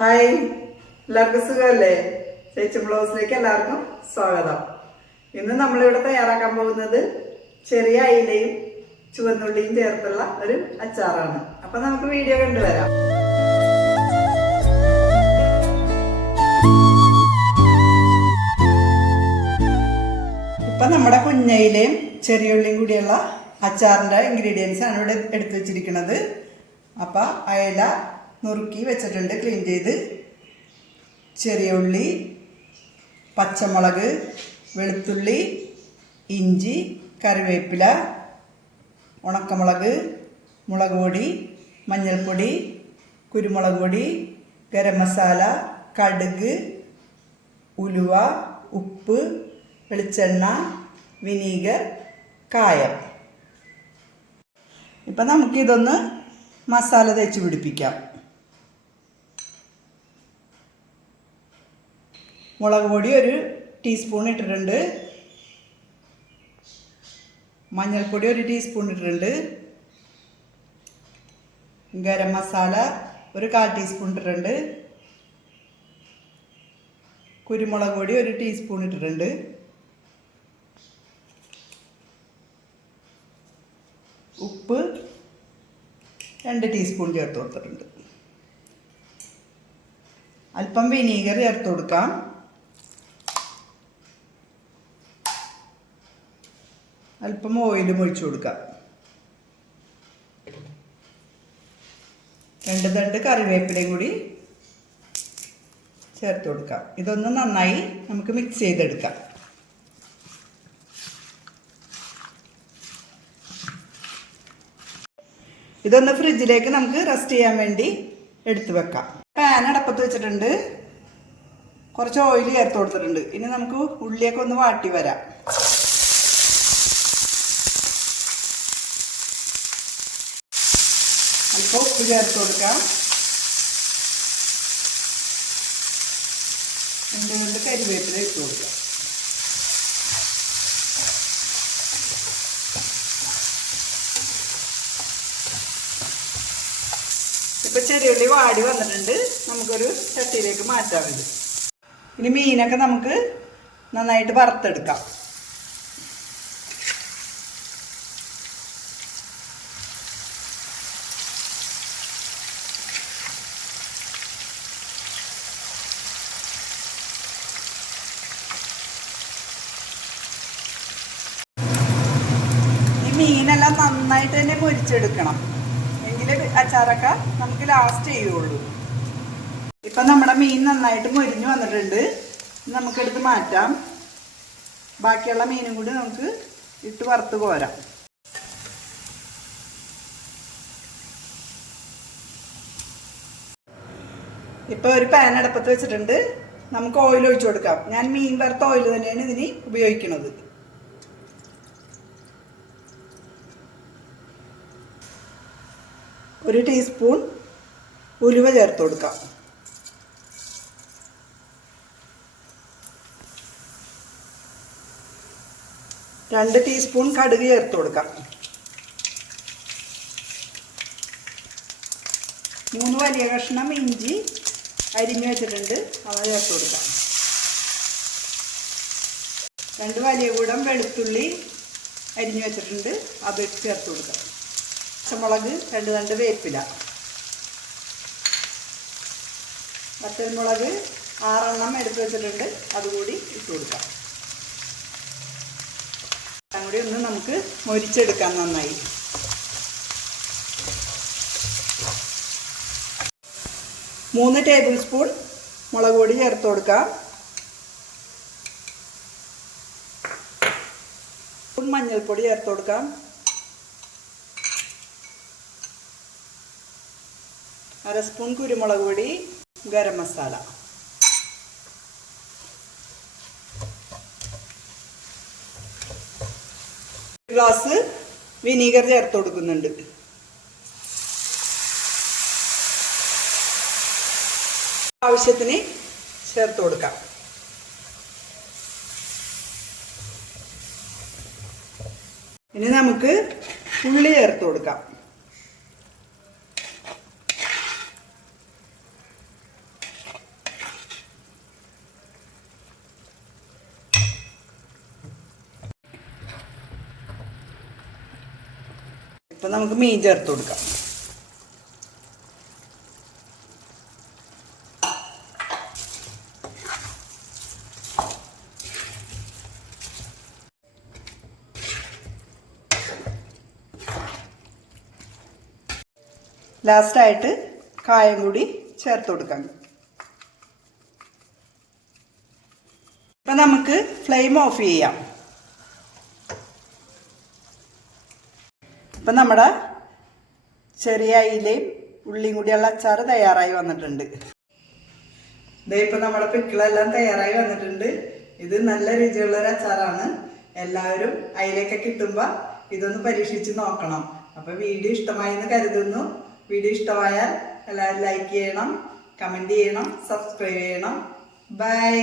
Hi. എല്ലാവർക്കും സുഖമല്ലേ? ചേച്ചി ബ്ലൗസിലേക്ക് എല്ലാവർക്കും സ്വാഗതം. ഇന്ന് നമ്മളിവിടെ തയ്യാറാക്കാൻ പോകുന്നത് ചെറിയ അയിലയും ചുവന്നുള്ളിയും ചേർത്തുള്ള ഒരു അച്ചാറാണ്. അപ്പൊ നമുക്ക് വീഡിയോ കണ്ടുവരാം. ഇപ്പൊ നമ്മുടെ കുഞ്ഞയിലയും ചെറിയുള്ളിയും കൂടിയുള്ള അച്ചാറിന്റെ ഇൻഗ്രീഡിയൻസ് ആണ് ഇവിടെ എടുത്തു വെച്ചിരിക്കുന്നത്. അപ്പൊ അയല നുറുക്കി വെച്ചിട്ടുണ്ട്. ക്ലീൻ ചെയ്ത് ചെറിയ ഉള്ളി പച്ചമുളക് വെളുത്തുള്ളി ഇഞ്ചി കറിവേപ്പില ഉണക്കമുളക് മുളക് പൊടി മഞ്ഞൾപ്പൊടി കുരുമുളക് പൊടി ഗരം മസാല കടുക് ഉലുവ ഉപ്പ് വെളിച്ചെണ്ണ വിനീഗർ കായം. ഇപ്പം നമുക്കിതൊന്ന് മസാല തേച്ച് പിടിപ്പിക്കാം. മുളക് പൊടി ഒരു ടീസ്പൂൺ ഇട്ടിട്ടുണ്ട്. മഞ്ഞൾപ്പൊടി ഒരു ടീസ്പൂൺ ഇട്ടിട്ടുണ്ട്. ഗരം മസാല ഒരു കാൽ ടീസ്പൂൺ ഇട്ടിട്ടുണ്ട്. കുരുമുളക് പൊടി ഒരു ടീസ്പൂൺ ഇട്ടിട്ടുണ്ട്. ഉപ്പ് രണ്ട് ടീസ്പൂൺ ചേർത്ത് കൊടുത്തിട്ടുണ്ട്. അല്പം വിനീഗർ ചേർത്ത് കൊടുക്കാം. അല്പം ഓയിലും ഒഴിച്ചു കൊടുക്കാം. രണ്ട് തണ്ട് കറിവേപ്പിലയും കൂടി ചേർത്ത് കൊടുക്കാം. ഇതൊന്ന് നന്നായി നമുക്ക് മിക്സ് ചെയ്തെടുക്കാം. ഇതൊന്ന് ഫ്രിഡ്ജിലേക്ക് നമുക്ക് റെസ്റ്റ് ചെയ്യാൻ വേണ്ടി എടുത്തു വെക്കാം. പാൻ അടപ്പത്ത് വെച്ചിട്ടുണ്ട്. കുറച്ച് ഓയിൽ ചേർത്ത് കൊടുത്തിട്ടുണ്ട്. ഇനി നമുക്ക് ഉള്ളിയൊക്കെ ഒന്ന് വാട്ടി വരാം. അല്പം ഉപ്പ് ചേർത്ത് കൊടുക്കാം എന്തുകൊണ്ട് കരിവേപ്പില ഇട്ട് കൊടുക്കാം. ഇപ്പൊ ചെറിയുള്ളി വാടി വന്നിട്ടുണ്ട്. നമുക്കൊരു ചട്ടിയിലേക്ക് മാറ്റാം ഇനി മീനൊക്കെ നമുക്ക് നന്നായിട്ട് വറുത്തെടുക്കാം. നന്നായിട്ട് തന്നെ പൊരിച്ചെടുക്കണം. എങ്കിലേ അച്ചാറൊക്കെ നമുക്ക് ലാസ്റ്റ് ചെയ്യുള്ളൂ. ഇപ്പം നമ്മുടെ മീൻ നന്നായിട്ട് മൊരിഞ്ഞു വന്നിട്ടുണ്ട്. നമുക്കെടുത്ത് മാറ്റാം. ബാക്കിയുള്ള മീനും കൂടി നമുക്ക് ഇട്ട് വറുത്ത് കോരാം. ഇപ്പോൾ ഒരു പാൻ അടുപ്പത്ത് വെച്ചിട്ടുണ്ട്. നമുക്ക് ഓയിൽ ഒഴിച്ചു കൊടുക്കാം. ഞാൻ മീൻ വറുത്ത ഓയിൽ തന്നെയാണ് ഇതിന് ഉപയോഗിക്കുന്നത്. ഒരു ടീസ്പൂൺ ഉലുവ ചേർത്ത് കൊടുക്കാം. രണ്ട് ടീസ്പൂൺ കടുക് ചേർത്ത് കൊടുക്കാം. മൂന്ന് വലിയ കഷ്ണം ഇഞ്ചി അരിഞ്ഞു വെച്ചിട്ടുണ്ട് അവ ചേർത്ത് കൊടുക്കാം. രണ്ട് വലിയ കൂടം വെളുത്തുള്ളി അരിഞ്ഞു വെച്ചിട്ടുണ്ട് അത് ചേർത്ത് കൊടുക്കാം. പച്ചമുളക് രണ്ട് രണ്ട് വേപ്പില. പച്ചമുളക് ആറെണ്ണം എടുത്ത് വെച്ചിട്ടുണ്ട്. അതുകൂടി ഇട്ട് കൊടുക്കാം. എല്ലാം കൂടി ഒന്ന് നമുക്ക് മൊരിച്ചെടുക്കാം നന്നായി. മൂന്ന് ടേബിൾ സ്പൂൺ മുളക് പൊടി ചേർത്ത് കൊടുക്കാം. മഞ്ഞൾപ്പൊടി ചേർത്ത് കൊടുക്കാം. അര സ്പൂൺ കുരുമുളക് പൊടി ഗരം മസാല. ഗ്ലാസ് വിനീഗർ ചേർത്ത് കൊടുക്കുന്നുണ്ട്. ആവശ്യത്തിന് ചേർത്ത് കൊടുക്കാം. ഇനി നമുക്ക് ഉള്ളി ചേർത്ത് കൊടുക്കാം. അപ്പം നമുക്ക് മീൻ ചേർത്ത് കൊടുക്കാം. ലാസ്റ്റായിട്ട് കായം കൂടി ചേർത്ത് കൊടുക്കാം. ഇപ്പം നമുക്ക് ഫ്ലെയിം ഓഫ് ചെയ്യാം. ഇപ്പം നമ്മുടെ ചെറിയ അയിലയും ഉള്ളിയും കൂടിയുള്ള അച്ചാർ തയ്യാറായി വന്നിട്ടുണ്ട്. ഇതേ ഇപ്പം നമ്മുടെ പിക്കിളെല്ലാം തയ്യാറായി വന്നിട്ടുണ്ട്. ഇത് നല്ല രുചിയുള്ള ഒരു അച്ചാറാണ്. എല്ലാവരും അയിലൊക്കെ കിട്ടുമ്പോൾ ഇതൊന്ന് പരീക്ഷിച്ച് നോക്കണം. അപ്പം വീഡിയോ ഇഷ്ടമായെന്ന് കരുതുന്നു. വീഡിയോ ഇഷ്ടമായാൽ എല്ലാവരും ലൈക്ക് ചെയ്യണം കമന്റ് ചെയ്യണം സബ്സ്ക്രൈബ് ചെയ്യണം. ബൈ